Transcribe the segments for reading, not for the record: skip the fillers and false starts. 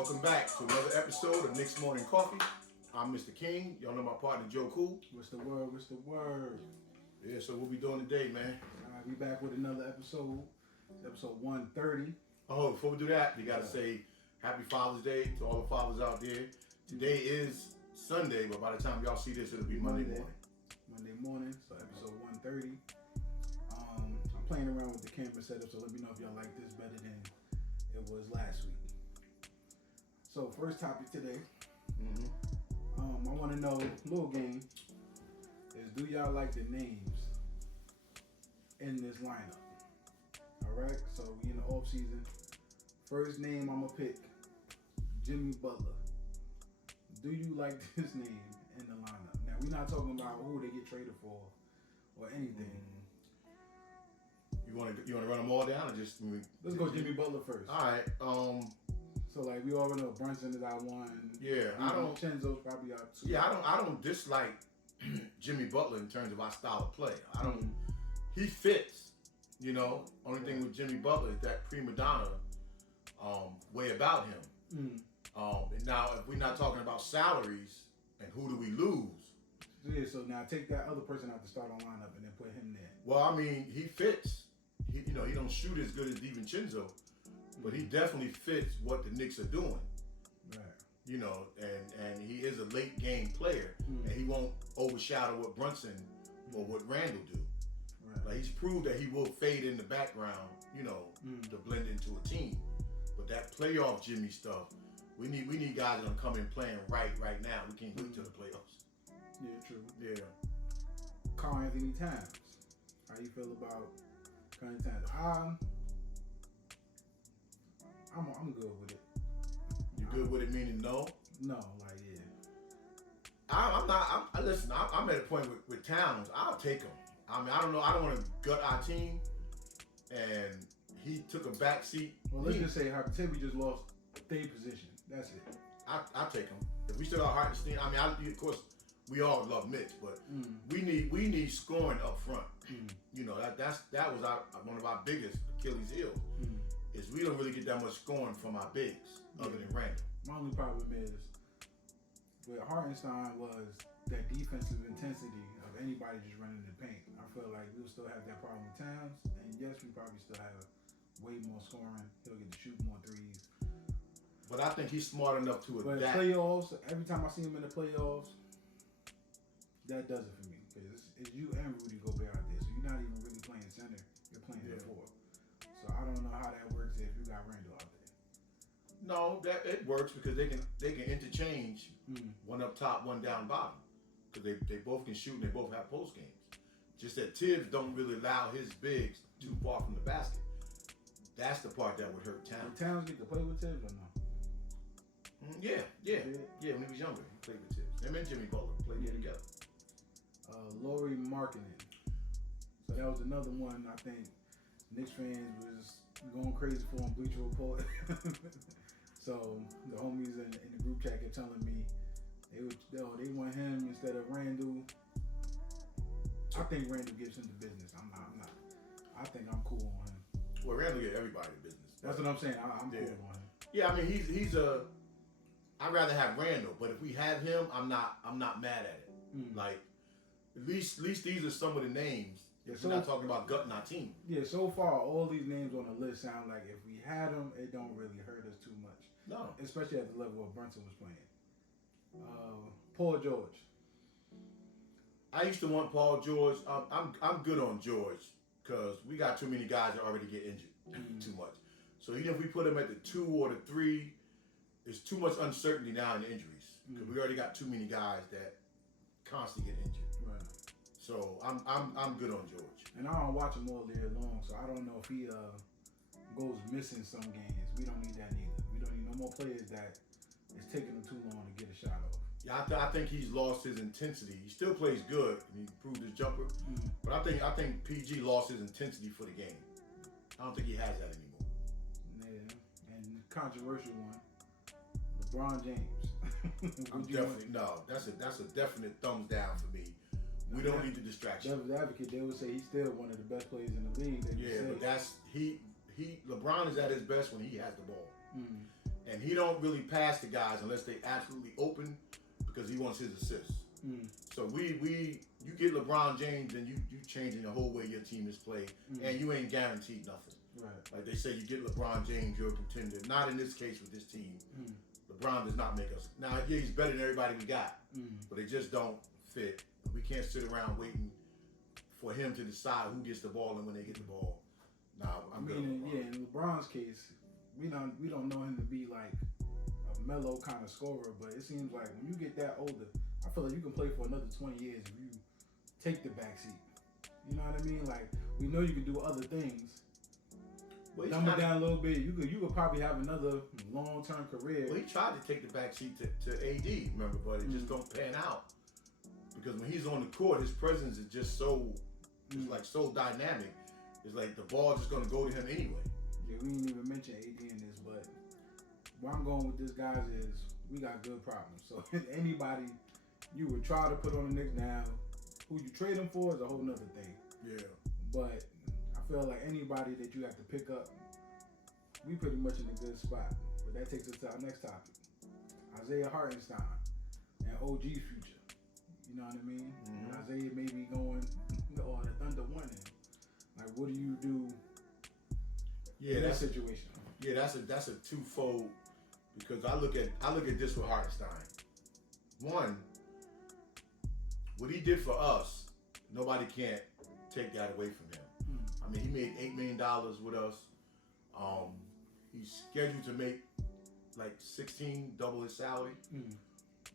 Welcome back to another episode of Knicks Morning Coffee. I'm Mr. King. Y'all know my partner Joe Cool. What's the word? What's the word? Yeah, so what we doing today, man? All right, we back with another episode. It's episode 130. Oh, before we do that, we gotta say Happy Father's Day to all the fathers out there. Today is Sunday, but by the time y'all see this, it'll be Monday morning. Monday morning, so episode 130. I'm playing around with the camera setup, so let me know if y'all like this better than it was last week. So first topic today, I want to know, little game, is do y'all like the names in this lineup? All right, so we in the off season. First name I'm gonna pick, Jimmy Butler. Do you like this name in the lineup? Now we're not talking about who they get traded for or anything. You want to run them all down or just? Let's go Jimmy Butler first. All right. So like we already know Brunson is our one. Yeah, I don't. Chenzo's probably our two. Yeah, I don't dislike Jimmy Butler in terms of our style of play. I don't. He fits. You know. Only thing with Jimmy Butler is that prima donna way about him. And now, if we're not talking about salaries and who do we lose? Yeah. So now take that other person out the starting lineup and then put him there. Well, I mean, he fits. He don't shoot as good as DiVincenzo, but he definitely fits what the Knicks are doing. Right. You know, and he is a late game player, and he won't overshadow what Brunson or what Randall do. Right. Like he's proved that he will fade in the background, to blend into a team. But that playoff Jimmy stuff, we need guys that are coming playing right now. We can't wait till the playoffs. Yeah, true. Yeah. Karl Anthony Towns. How you feel about Karl Anthony Towns? I'm good with it. You good with it meaning no? No, like yeah. I'm not. Listen. I'm at a point with Towns. I'll take him. I mean, I don't know. I don't want to gut our team, and he took a back seat. Well, let's just say hypothetically we just lost their position. That's it. I take him. If we still got Hartenstein, I mean, of course, we all love Mitch, but we need scoring up front. You know, that was one of our biggest Achilles heels. Is we don't really get that much scoring from our bigs other than Randall. My only problem is with Hartenstein was that defensive intensity of anybody just running the paint. I feel like we'll still have that problem with Towns, and yes, we probably still have way more scoring. He'll get to shoot more threes. But I think he's smart enough to adapt. But playoffs, every time I see him in the playoffs, that does it for me. Because it's you and Rudy Gobert out there, so you're not even really playing center. You're playing the four. So I don't know how that works if you got Randall out there. No, that it works because they can interchange one up top, one down bottom. Because they both can shoot and they both have post games. Just that Tibbs don't really allow his bigs too far from the basket. That's the part that would hurt Towns. Did Towns get to play with Tibbs or no? Yeah. When he was younger, he played with Tibbs. Him and Jimmy Butler played there together. Lauri Markkanen. So that was another one I think Knicks fans was going crazy for on Bleacher Report. So the homies in the group chat kept telling me they want him instead of Randall. I think Randall gives him the business. I'm not. I think I'm cool on him. Well, Randall get everybody the business. That's what I'm saying. I'm cool on him. Yeah, I mean he's a. I'd rather have Randall, but if we have him, I'm not mad at it. Like at least these are some of the names. If we're not talking about gutting our team. Yeah, so far all these names on the list sound like if we had them, it don't really hurt us too much. No, especially at the level of Brunson was playing. Paul George. I used to want Paul George. I'm good on George because we got too many guys that already get injured too much. So even if we put him at the 2 or the 3, there's too much uncertainty now in injuries because we already got too many guys that constantly get injured. Right. So I'm good on George. And I don't watch him all year long, so I don't know if he goes missing some games. We don't need that either. We don't need no more players that it's taking them too long to get a shot off. Yeah, I think he's lost his intensity. He still plays good and he improved his jumper, but I think PG lost his intensity for the game. I don't think he has that anymore. Yeah, and controversial one, LeBron James. That's a definite thumbs down for me. We don't need the distraction. Devil's advocate, they would say he's still one of the best players in the league. Yeah, but LeBron is at his best when he has the ball. and he don't really pass the guys unless they absolutely open because he wants his assists. So you get LeBron James and you changing the whole way your team is played, and you ain't guaranteed nothing. Right. Like they say, you get LeBron James, you're a contender. Not in this case with this team. LeBron does not make us. Now, yeah, he's better than everybody we got, but they just don't fit. We can't sit around waiting for him to decide who gets the ball and when they get the ball. Nah, I'm good. In LeBron's case, we don't know him to be like a mellow kind of scorer, but it seems like when you get that older, I feel like you can play for another 20 years if you take the backseat. You know what I mean? Like, we know you can do other things. Dumb it down a little bit. You could probably have another long-term career. Well, he tried to take the backseat to AD, remember, but it just don't pan out. Because when he's on the court, his presence is just so, it's like so dynamic. It's like the ball just gonna go to him anyway. Yeah, we didn't even mention AD in this, but where I'm going with this, guys, is we got good problems. So anybody you would try to put on the Knicks now, who you trade them for is a whole nother thing. Yeah. But I feel like anybody that you have to pick up, we pretty much in a good spot. But that takes us to our next topic. Isaiah Hartenstein and OG's future. You know what I mean? Isaiah may be going, or the Thunder winning. Like, what do you do in that situation? Yeah, that's a twofold, because I look at this with Hartenstein. One, what he did for us, nobody can't take that away from him. I mean, he made $8 million with us. He's scheduled to make like 16, double his salary,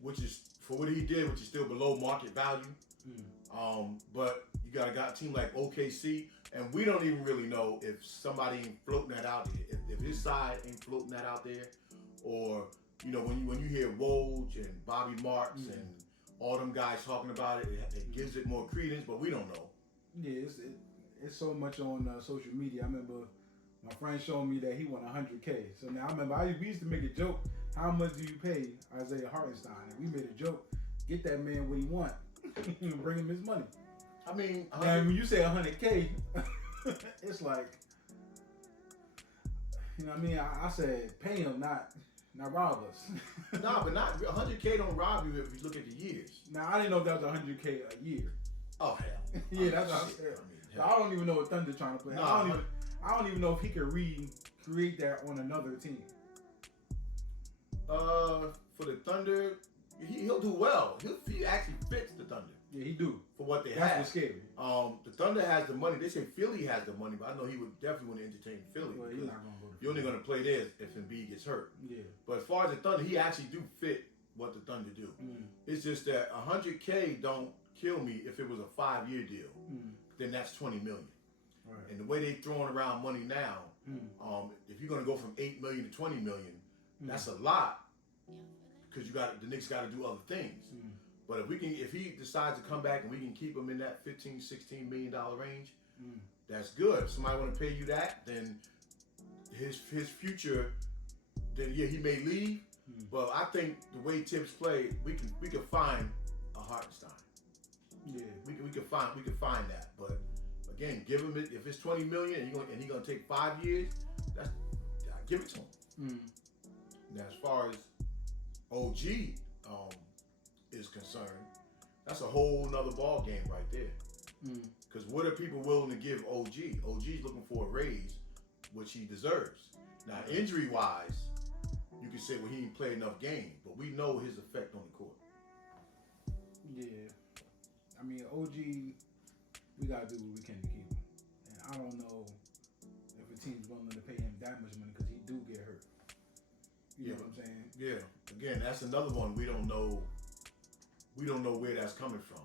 which is for what he did, which is still below market value. But you got a team like OKC, and we don't even really know if somebody ain't floating that out there. If his side ain't floating that out there, or you know, when you hear Woj and Bobby Marks and all them guys talking about it, it gives it more credence. But we don't know. Yeah, it's so much on social media. I remember my friend showing me that he won $100K. So now I remember we used to make a joke. How much do you pay Isaiah Hartenstein? And we made a joke. Get that man what he want. Bring him his money. I mean, now when you say $100K, it's like, you know what I mean? I said pay him, not rob us. Nah, but not $100K don't rob you if you look at the years. Now I didn't know if that was $100K a year. Oh hell. Yeah, that's what I said. I don't even know what Thunder trying to play. Nah, I don't even know if he could recreate that on another team. For the Thunder, he'll do well. He actually fits the Thunder. Yeah, he do. For what they That's have. what's scary. The Thunder has the money. They say Philly has the money, but I know he would definitely want to entertain Philly. Well, he's not going to go to You're only going to play there if Embiid gets hurt. Yeah. But as far as the Thunder, he actually do fit what the Thunder do. It's just that $100K don't kill me if it was a 5-year deal. Then that's $20 million. Right. And the way they throwing around money now, if you're going to go from $8 million to $20 million, that's a lot. Because the Knicks got to do other things. But if he decides to come back and we can keep him in that $15, $16 million range, that's good. If somebody want to pay you that, then his future, then yeah, he may leave. But I think the way Tibbs play, we can find a Hartenstein. Yeah, we can find that. But again, give him it. If it's $20 million and he's gonna take 5 years, give it to him. Now, as far as OG is concerned, that's a whole nother ball game right there. Because what are people willing to give OG? OG's looking for a raise, which he deserves. Now, injury-wise, you can say, well, he didn't play enough games, but we know his effect on the court. Yeah. I mean, OG, we got to do what we can to keep him. And I don't know if a team's willing to pay him that much money because he do get hurt. You know what I'm saying? Yeah. Again, that's another one we don't know. We don't know where that's coming from.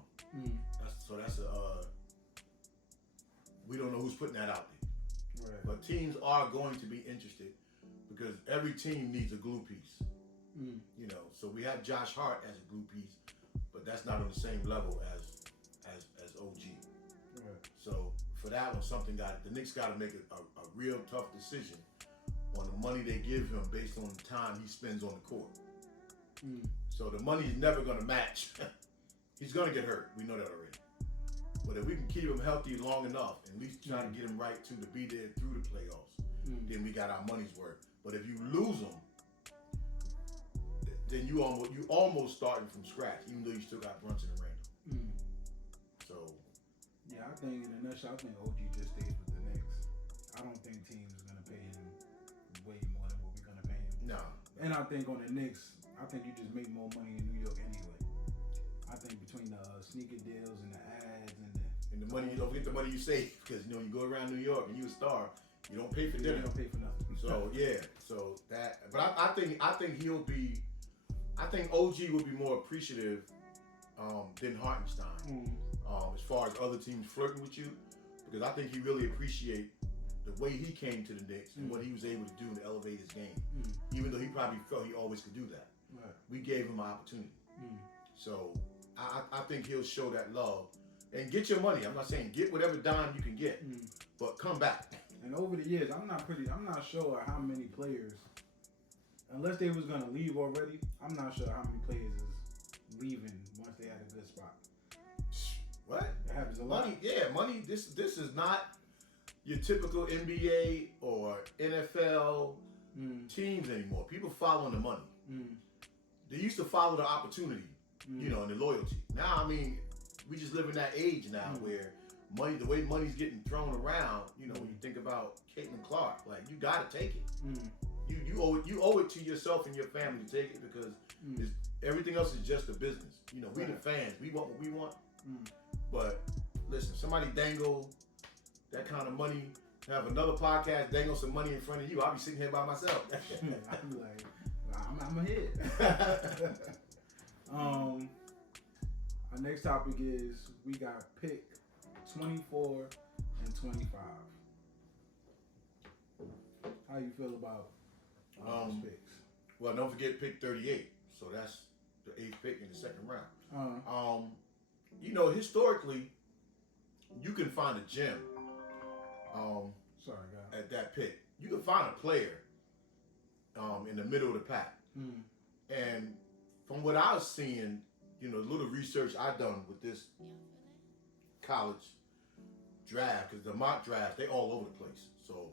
We don't know who's putting that out there. Right. But teams are going to be interested because every team needs a glue piece. You know, so we have Josh Hart as a glue piece, but that's not on the same level as OG. Right. So for that one, the Knicks got to make a real tough decision on the money they give him based on the time he spends on the court. So the money's never going to match. He's going to get hurt. We know that already. But if we can keep him healthy long enough, at least try to get him right to be there through the playoffs, then we got our money's worth. But if you lose him, then you almost starting from scratch, even though you still got Brunson and Randall. So yeah, I think in a nutshell, I think OG just stays with the Knicks. I don't think teams are gonna pay him way more than what we're gonna pay him. no. And I think on the Knicks, I think you just make more money in New York anyway. I think between the sneaker deals and the ads And the money, you don't forget the money you save, because you go around New York and you a star, you don't pay for dinner. You don't pay for nothing. So yeah, so that. But I think he'll be. I think OG will be more appreciative than Hartenstein as far as other teams flirting with you, because I think he really appreciate the way he came to the Knicks and what he was able to do to elevate his game. Even though he probably felt he always could do that, right. We gave him an opportunity. So I think he'll show that love and get your money. I'm not saying get whatever dime you can get, but come back. And over the years, I'm not sure how many players, unless they was gonna leave already, I'm not sure how many players is leaving once they had a good spot. What? It happens a lot. Money, yeah, money. This is not your typical NBA or NFL teams anymore. People following the money. They used to follow the opportunity, and the loyalty. Now, I mean, we just live in that age now where money, the way money's getting thrown around, when you think about Caitlin Clark, like you gotta take it. You owe it to yourself and your family to take it, because everything else is just a business. We the fans, we want what we want. But listen, somebody dangle that kind of money, have another podcast dangle some money in front of you, I'll be sitting here by myself. I'll be like, I'm ahead. Our next topic is we got pick 24 and 25. How you feel about those picks? Well, don't forget pick 38. So that's the 8th pick in the second round. Historically, you can find a gem. Sorry, guys. At that pick, you can find a player in the middle of the pack. And from what I was seeing, the little research I've done with this college draft, because the mock draft, they all over the place. So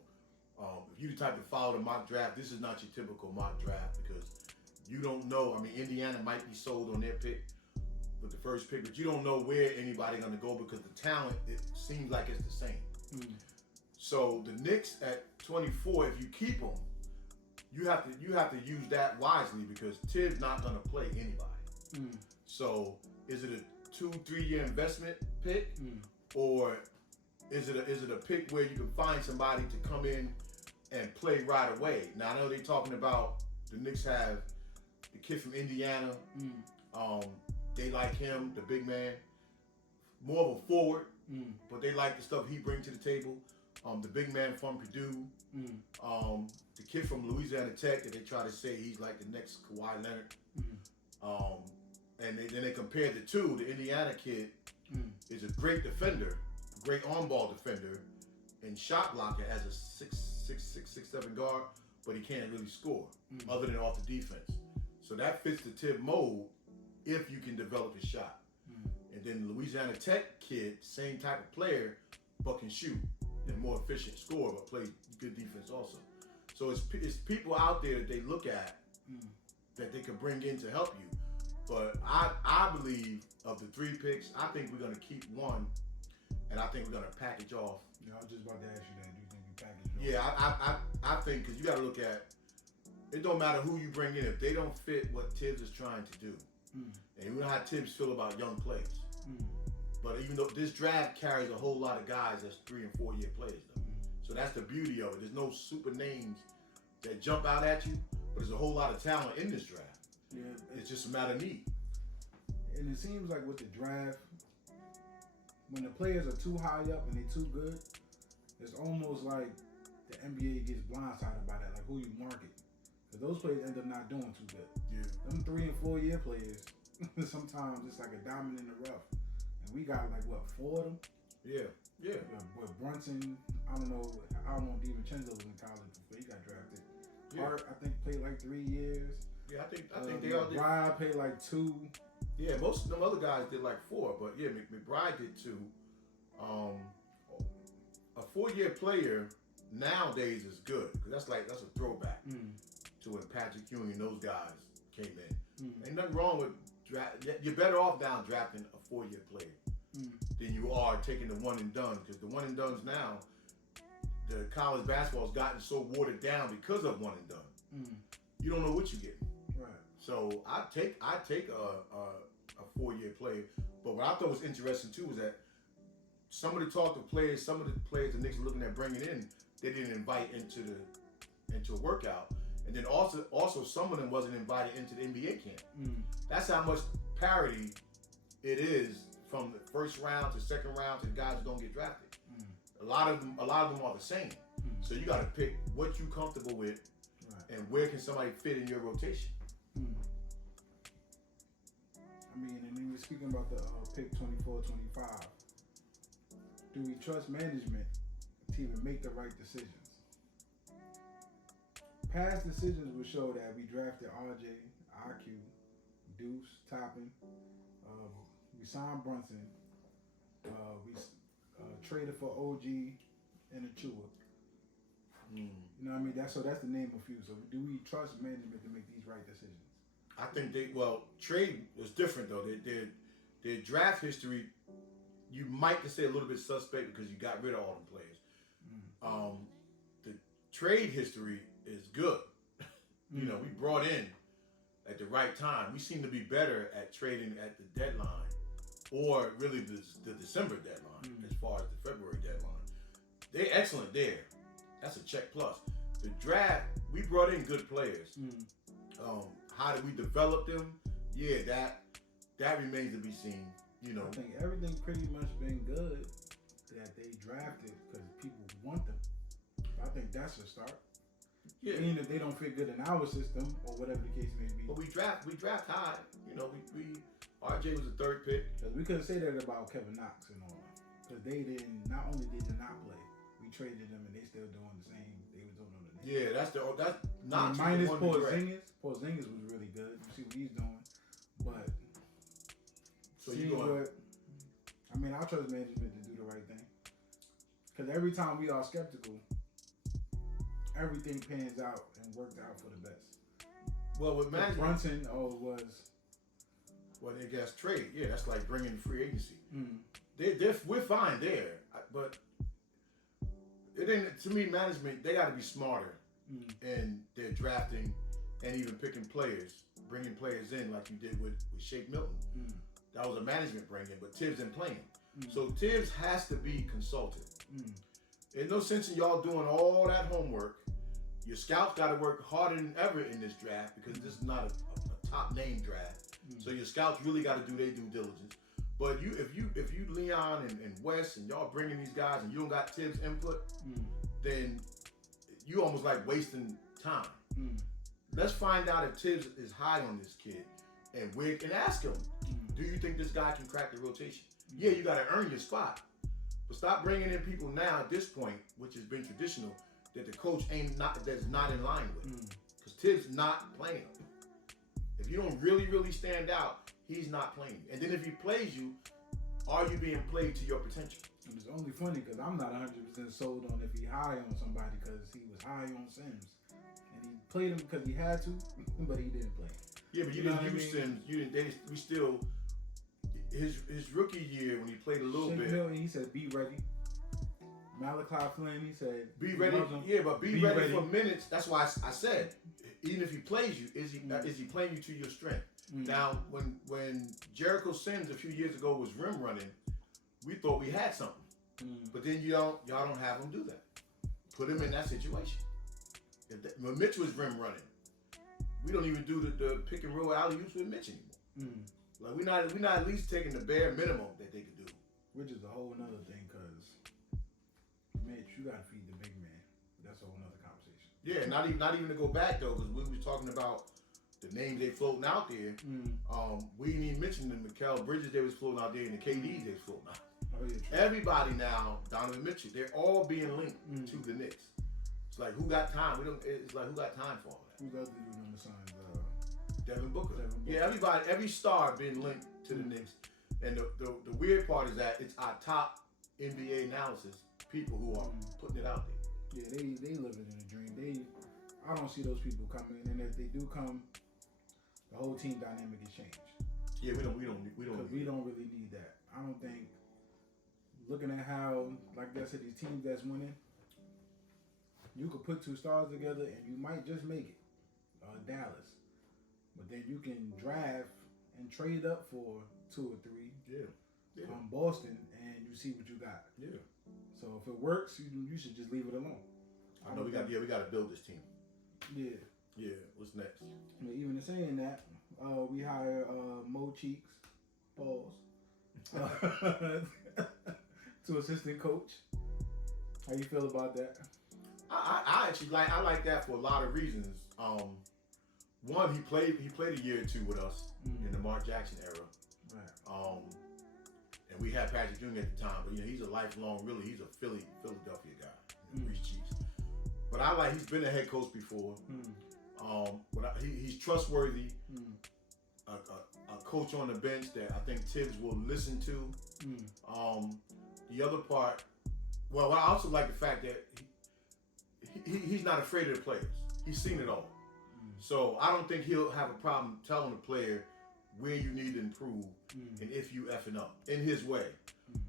if you the type to follow the mock draft, this is not your typical mock draft, because you don't know. I mean, Indiana might be sold on their pick with the first pick, but you don't know where anybody's going to go, because the talent, it seems like it's the same. So the Knicks at 24, if you keep them, you have to use that wisely, because Tibbs not going to play anybody. So is it a 2-3 year investment pick, or is it a pick where you can find somebody to come in and play right away? Now I know they're talking about the Knicks have the kid from Indiana. They like him, the big man, more of a forward, but they like the stuff he brings to the table. The big man from Purdue, the kid from Louisiana Tech that they try to say he's like the next Kawhi Leonard. And then they compared the two. The Indiana kid is a great defender, great on-ball defender, and shot blocker as a 6'7" guard, but he can't really score other than off the defense. So that fits the Tibb mold if you can develop his shot. And then the Louisiana Tech kid, same type of player, but can shoot and more efficient scorer, but plays good defense also. So it's people out there that they look at that they can bring in to help you. But I believe of the 3 picks, I think we're going to keep one, and I think we're going to package off. Yeah, I was just about to ask you that. Do you think you package off? Yeah, I think, because you got to look at, it don't matter who you bring in, if they don't fit what Tibbs is trying to do. And you know how Tibbs feel about young players. But even though this draft carries a whole lot of guys that's 3 and 4 year players, though. So that's the beauty of it. There's no super names that jump out at you, but there's a whole lot of talent in this draft. Yeah, it's just a matter of need. And it seems like with the draft, when the players are too high up and they're too good, it's almost like the NBA gets blindsided by that, like who you market. Because those players end up not doing too good. Yeah. Them 3 and 4 year players, sometimes it's like a diamond in the rough. And we got like, 4 of them? Yeah. With Brunson, I don't know if DiVincenzo was in college before he got drafted. Yeah. Hart, I think, played like 3 years. Yeah, I think they all did. McBride paid like 2. Yeah, most of them other guys did like 4, but yeah, McBride did 2. A 4-year player nowadays is good, because that's a throwback to when Patrick Ewing and those guys came in. Ain't nothing wrong with draft. You're better off now drafting a 4-year player than you are taking the one and done, because the one and dones now, the college basketball has gotten so watered down because of one and done. You don't know what you're getting. Right. So I take a 4-year player. But what I thought was interesting too was that some of the players the Knicks are looking at bringing in, they didn't invite into a workout, and then also some of them wasn't invited into the NBA camp. That's how much parity it is from the first round to second round to the guys who don't get drafted. A lot of them are the same. So you got to pick what you're comfortable with, and where can somebody fit in your rotation. I mean, and then we're speaking about the pick 24, 25. Do we trust management to even make the right decisions? Past decisions will show that we drafted RJ, IQ, Deuce, Toppin. We signed Brunson. We traded for OG and Achua. You know what I mean? That's the name of few. So do we trust management to make these right decisions? I think trade was different though. Their draft history, you might just say a little bit suspect because you got rid of all them players. The trade history is good. You know, we brought in at the right time. We seem to be better at trading at the deadline, or really the December deadline as far as the February deadline. They're excellent there. That's a check plus. The draft, we brought in good players. How did we develop them? Yeah, that remains to be seen. You know, I think everything's pretty much been good that they drafted because people want them. I think that's a start. Yeah. Even if they don't fit good in our system or whatever the case may be. But we draft high. You know, we RJ was the 3rd pick. Because we couldn't say that about Kevin Knox and all that. Because they not only did they not play, we traded them and they still doing the same they were doing on the Knicks. Yeah, that's Knox. Minus Porzingis. Porzingis was really good. You see what he's doing. But so you going? I trust management to do the right thing. Because every time we are skeptical, everything pans out and works out for the best. Well, with management, Brunson was. Well, they guess trade. Yeah, that's like bringing free agency. We're fine there, but it ain't. To me, management, they got to be smarter in their drafting and even picking players, bringing players in like you did with Shake Milton. That was a management bring in, but Tibbs ain't playing. So Tibbs has to be consulted. There's no sense in y'all doing all that homework. Your scouts got to work harder than ever in this draft because this is not a top name draft. So your scouts really got to do their due diligence. But if you Leon and Wes and y'all bringing these guys and you don't got Tibbs input, then you almost like wasting time. Let's find out if Tibbs is high on this kid, and we can ask him, do you think this guy can crack the rotation? Yeah, you got to earn your spot. But stop bringing in people now at this point, which has been traditional, that the coach that's not in line with. Because Tibbs not playing. If you don't really, really stand out, he's not playing. And then if he plays you, are you being played to your potential? And it's only funny because I'm not 100% sold on if he high on somebody because he was high on Sims. And he played him because he had to, but he didn't play. Yeah, but you didn't use Sims. We still, his rookie year when he played a little bit. Milton, he said, be ready. Malachi Flynn, he said, be ready. Yeah, but be ready for minutes. That's why I said, even if he plays you, is he playing you to your strength? Now, when Jericho Sims a few years ago was rim running, we thought we had something. But then y'all don't have him do that. Put him in that situation. When Mitch was rim running, we don't even do the pick and roll alley-oops with Mitch anymore. Like we're not at least taking the bare minimum that they could do. Which is a whole nother thing, because Mitch, you gotta feed the big man. That's a whole nother conversation. Yeah, not even to go back though, because we was talking about the names they floating out there. We didn't even mention the Mikal Bridges they was floating out there and the KDs they was floating out. Oh, yeah, true. Everybody now, Donovan Mitchell, they're all being linked to the Knicks. It's like who got time? It's like who got time for all that? Who's the other dude on the signs? Devin Booker. Yeah, every star been linked to the Knicks. And the weird part is that it's our top NBA analysis people who are putting it out there. Yeah, they living in a dream. I don't see those people coming, and if they do come, the whole team dynamic has changed. Yeah, we don't really need that. I don't think. Looking at how, like I said, these teams that's winning, you could put two stars together and you might just make it. Dallas, but then you can draft and trade up for 2 or 3. Yeah. Boston, and you see what you got. Yeah. So if it works, you should just leave it alone. I know we got to build this team. Yeah. Yeah. What's next? But even in saying that, we hire Mo Cheeks, pause, to assistant coach. How you feel about that? I actually like that for a lot of reasons. One, he played a year or two with us in the Mark Jackson era. Right. And we had Patrick Jr. at the time, but he's a lifelong, he's a Philadelphia guy, Reese Cheeks. But he's been a head coach before. He's trustworthy. A coach on the bench that I think Tibbs will listen to. The other part, well, I also like the fact that he's not afraid of the players. He's seen it all. So I don't think he'll have a problem telling the player where you need to improve and if you effing up in his way.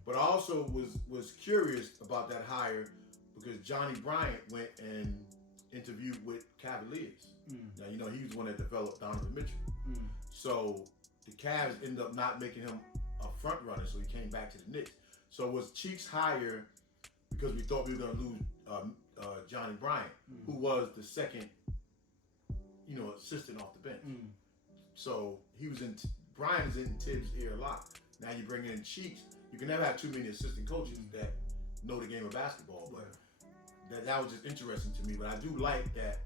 But I also was curious about that hire because Johnny Bryant went and interviewed with Cavaliers. Now, he was the one that developed Donovan Mitchell. So the Cavs ended up not making him a front runner, so he came back to the Knicks. So was Cheeks hired because we thought we were going to lose Johnny Bryant, who was the second, assistant off the bench. So he was Bryant is in Tibbs' ear a lot. Now you bring in Cheeks. You can never have too many assistant coaches that know the game of basketball, but that was just interesting to me. But I do like that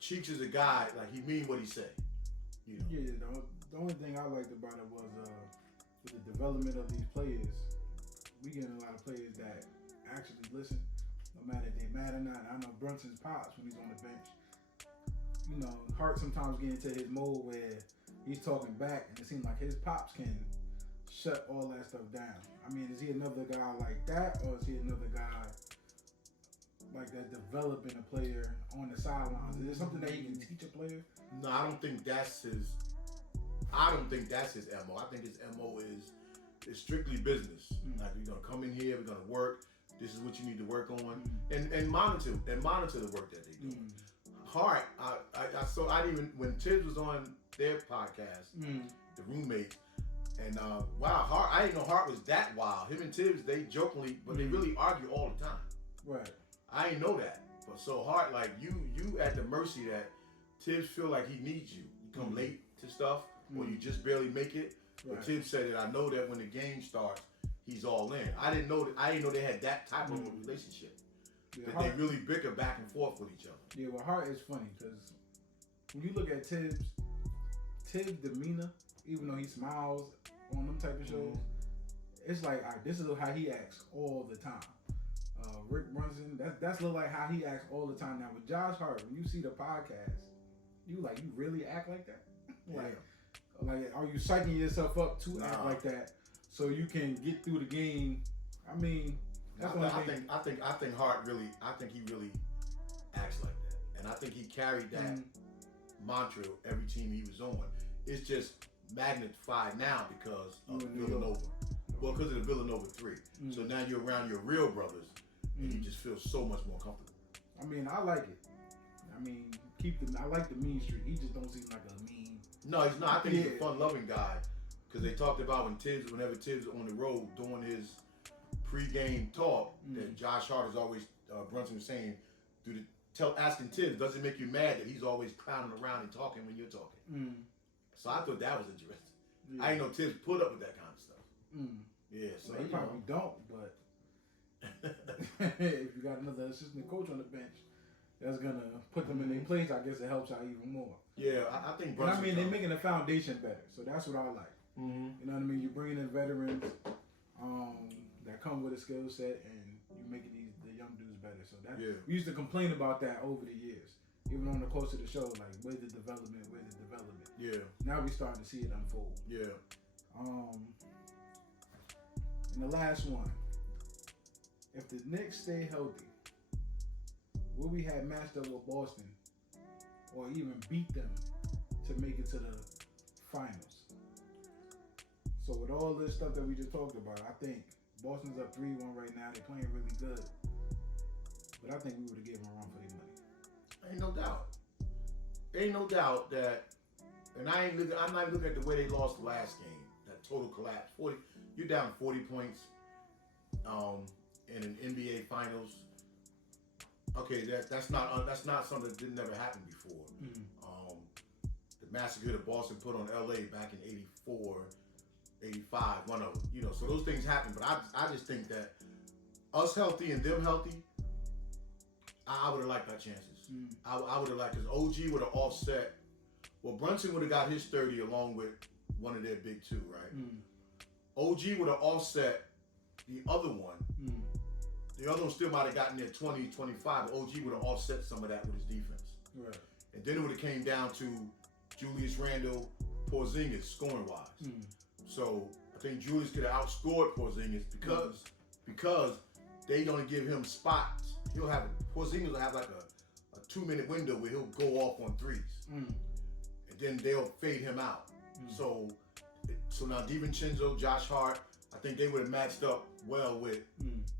Cheeks is a guy, he mean what he say. Yeah, the only thing I liked about it was with the development of these players, we getting a lot of players that actually listen, no matter if they mad or not. I know Brunson's pops when he's on the bench. Hart sometimes get into his mode where he's talking back, and it seems like his pops can shut all that stuff down. I mean, is he another guy like that, or is he another guy like that developing a player on the sidelines? Is it something that he can teach a player? No, I don't think that's his MO. I think his MO is strictly business. Like, we're gonna come in here, we're gonna work. This is what you need to work on, and monitor the work that they do. Hart, I saw. I didn't even when Tibbs was on their podcast, the roommates, and Hart. I didn't know Hart was that wild. Him and Tibbs, they jokingly, but they really argue all the time. Right. I didn't know that. But so Hart, you at the mercy that Tibbs feel like he needs you. You come late to stuff, or you just barely make it. Right. But Tibbs said that I know that when the game starts, he's all in. I didn't know they had that type of a relationship. Yeah, that Hart, they really bicker back and forth with each other. Yeah, well, Hart is funny because when you look at Tibbs' demeanor, even though he smiles on them type of shows, it's like, all right, this is how he acts all the time. Rick Brunson, that's look like how he acts all the time. Now with Josh Hart, when you see the podcast, you really act like that? like, are you psyching yourself up to act like that so you can get through the game? I mean, that's one thing. I think Hart really, he really acts like that, and I think he carried that mantra every team he was on. It's just magnified now because of Villanova. Well, because of the Villanova 3. So now you're around your real brothers, and you just feel so much more comfortable. I mean, I like it. I mean, I like the mean streak. He just don't seem like a mean. No, he's not. I think he's a fun-loving guy. Because they talked about whenever Tibbs on the road doing his pre-game talk, that Josh Hart is always, Brunson was saying, asking Tibbs, does it make you mad that he's always clowning around and talking when you're talking? So I thought that was interesting. Yeah. I didn't know Tibbs put up with that kind of stuff. Yeah, so well, he probably don't, but if you got another assistant coach on the bench, that's gonna put them in their place. I guess it helps out even more. Yeah, I think. But I mean, they're making the foundation better, so that's what I like. You know what I mean? You're bringing in veterans that come with a skill set, and you're making the young dudes better. So that we used to complain about that over the years, even on the course of the show. Like, where's the development? Yeah. Now we starting to see it unfold. Yeah. And the last one, if the Knicks stay healthy, will we have matched up with Boston or even beat them to make it to the finals. So with all this stuff that we just talked about, I think Boston's up 3-1 right now. They're playing really good. But I think we would have given them a run for their money. Ain't no doubt. Ain't no doubt that, and I'm not looking at the way they lost the last game. That total collapse. You're down 40 points in an NBA Finals. Okay, that's not something that didn't never happen before. The massacre that Boston put on LA back in 84, 85, one of them. So those things happen. But I just think that us healthy and them healthy, I would have liked our chances. I would have liked, because OG would have offset. Well, Brunson would have got his 30 along with one of their big two, right? OG would have offset the other one. The other one still might have gotten there 20, 25, but OG would have offset some of that with his defense. Right. And then it would have came down to Julius Randle, Porzingis, scoring-wise. So I think Julius could have outscored Porzingis because they don't give him spots. Porzingis will have like a 2-minute window where he'll go off on threes. And then they'll fade him out. So now DiVincenzo, Josh Hart, I think they would have matched up well with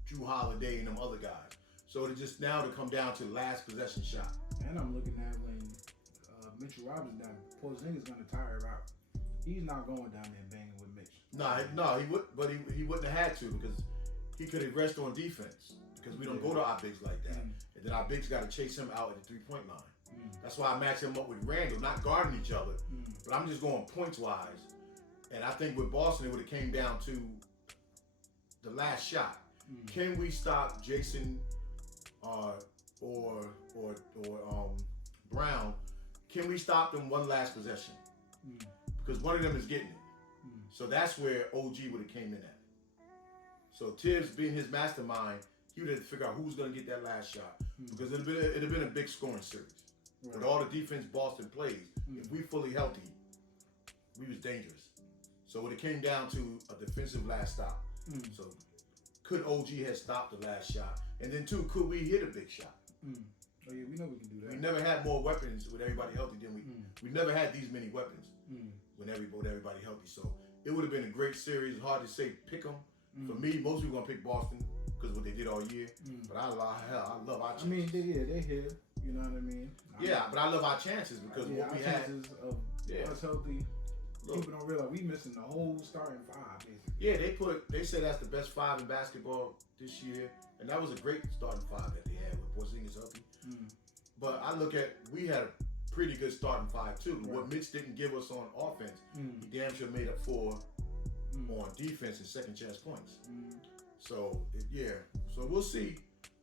Drew Holiday and them other guys. So to just now to come down to last possession shot. And I'm looking at when Mitchell Robinson down, Porzingis going to tire out. He's not going down there banging with Mitch. No, he would, but he wouldn't have had to, because he could have rested on defense, because we don't go to our bigs like that. And then our bigs got to chase him out at the 3-point line. That's why I match him up with Randall, not guarding each other, but I'm just going points wise. And I think with Boston, it would have came down to the last shot. Can we stop Jason or Brown? Can we stop them one last possession? Because one of them is getting it. So that's where OG would have came in at. So Tibbs, being his mastermind, he would have to figure out who's going to get that last shot. Because it'd have been a big scoring series. Right. With all the defense Boston plays, if we fully healthy, we was dangerous. So it came down to a defensive last stop. So could OG have stopped the last shot? And then two, could we hit a big shot? Oh yeah, we know we can do that. We never had more weapons with everybody healthy than we. We never had these many weapons with everybody healthy. So it would have been a great series. Hard to say pick them. For me, most people gonna pick Boston because what they did all year. But I love our chances. I mean, they're here. You know what I mean? But I love our chances because what we had. Chances of us healthy. Look, people don't realize we missing the whole starting five, basically. Yeah, they said that's the best five in basketball this year, and that was a great starting five that they had with Porzingis healthy. But I look at, we had a pretty good starting five too. Right. What Mitch didn't give us on offense, he damn sure made up for on defense and second chance points. So so we'll see.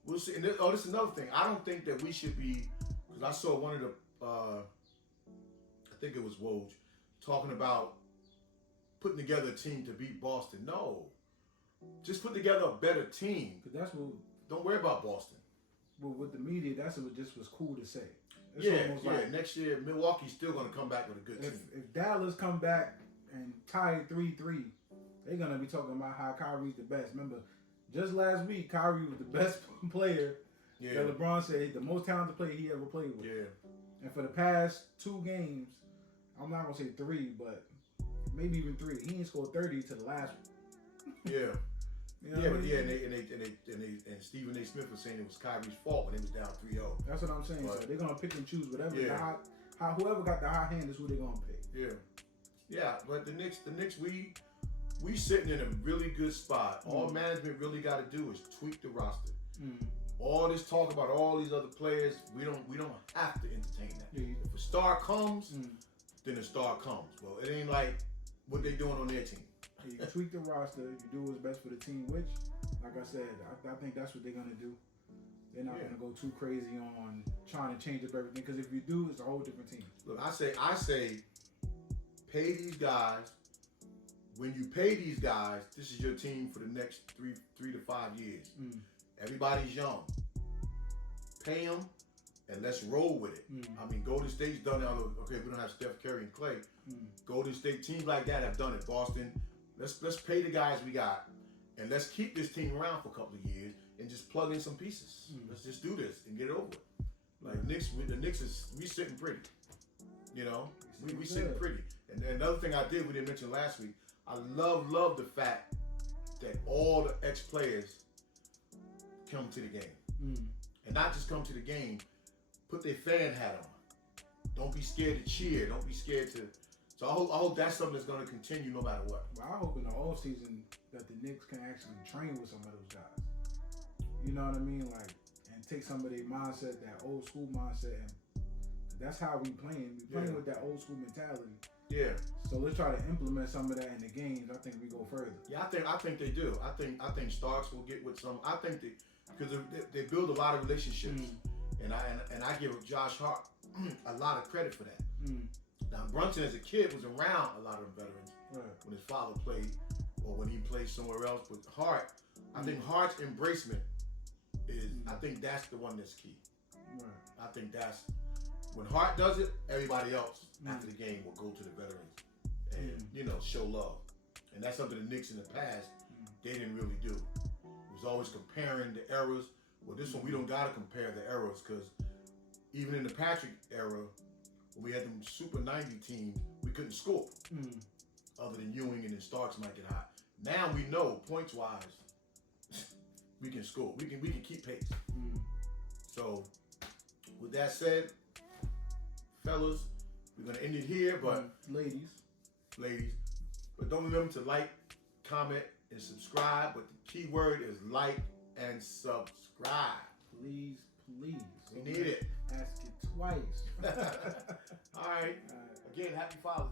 And this is another thing. I don't think that we should be, because I saw one of the, I think it was Woj, talking about putting together a team to beat Boston. No. Just put together a better team. Because that's what... Don't worry about Boston. Well, with the media, that's what just was cool to say. It's like, next year, Milwaukee's still going to come back with a good team. If Dallas come back and tie 3-3, they're going to be talking about how Kyrie's the best. Remember, just last week, Kyrie was the best player that LeBron said, the most talented player he ever played with. Yeah. And for the past 2 games, I'm not gonna say 3, but maybe even 3. He ain't scored 30 to the last one. You know and Stephen A. Smith was saying it was Kyrie's fault when they was down 3-0. That's what I'm saying. So they're gonna pick and choose whatever. Whoever got the hot hand is who they're gonna pick. Yeah. But the Knicks, we sitting in a really good spot. All management really got to do is tweak the roster. All this talk about all these other players, we don't have to entertain that. If a star comes. Then the star comes. Well, it ain't like what they doing on their team. You tweak the roster. You do what's best for the team, which, like I said, I think that's what they're going to do. They're not going to go too crazy on trying to change up everything, because if you do, it's a whole different team. Look, I say, pay these guys. When you pay these guys, this is your team for the next 3 to 5 years. Everybody's young. Pay them. And let's roll with it. I mean, Golden State's done it. Okay, we don't have Steph Curry and Clay. Golden State teams like that have done it. Boston, let's pay the guys we got, and let's keep this team around for a couple of years and just plug in some pieces. Let's just do this and get it over with. Like the Knicks we sitting pretty, you know. We sitting pretty. And another thing I did we didn't mention last week, I love the fact that all the ex-players come to the game. And not just come to the game, put their fan hat on. Don't be scared to cheer. Don't be scared to. So I hope that's something that's going to continue no matter what. Well, I hope in the offseason that the Knicks can actually train with some of those guys. You know what I mean? Like, and take some of their mindset, that old school mindset, and that's how we playing. We playing with that old school mentality. Yeah. So let's try to implement some of that in the games. I think we go further. Yeah, I think they do. I think Starks will get with some. I think because they build a lot of relationships, and I give Josh Hart a lot of credit for that. Now Brunson as a kid was around a lot of the veterans when his father played or when he played somewhere else. But Hart, I think Hart's embracement is. I think that's the one that's key. I think that's when Hart does it. Everybody else after the game will go to the veterans and show love. And that's something the Knicks in the past they didn't really do. It was always comparing the eras. Well, this one we don't gotta compare the eras because even in the Patrick era, when we had them Super 90 teams, we couldn't score. Other than Ewing and then Starks might get hot. Now we know points wise, we can score. We can keep pace. So with that said, fellas, we're gonna end it here. But ladies, but don't remember to like, comment, and subscribe. But the key word is like and subscribe. Please. We need it. Ask it twice. All right. Again, happy Father's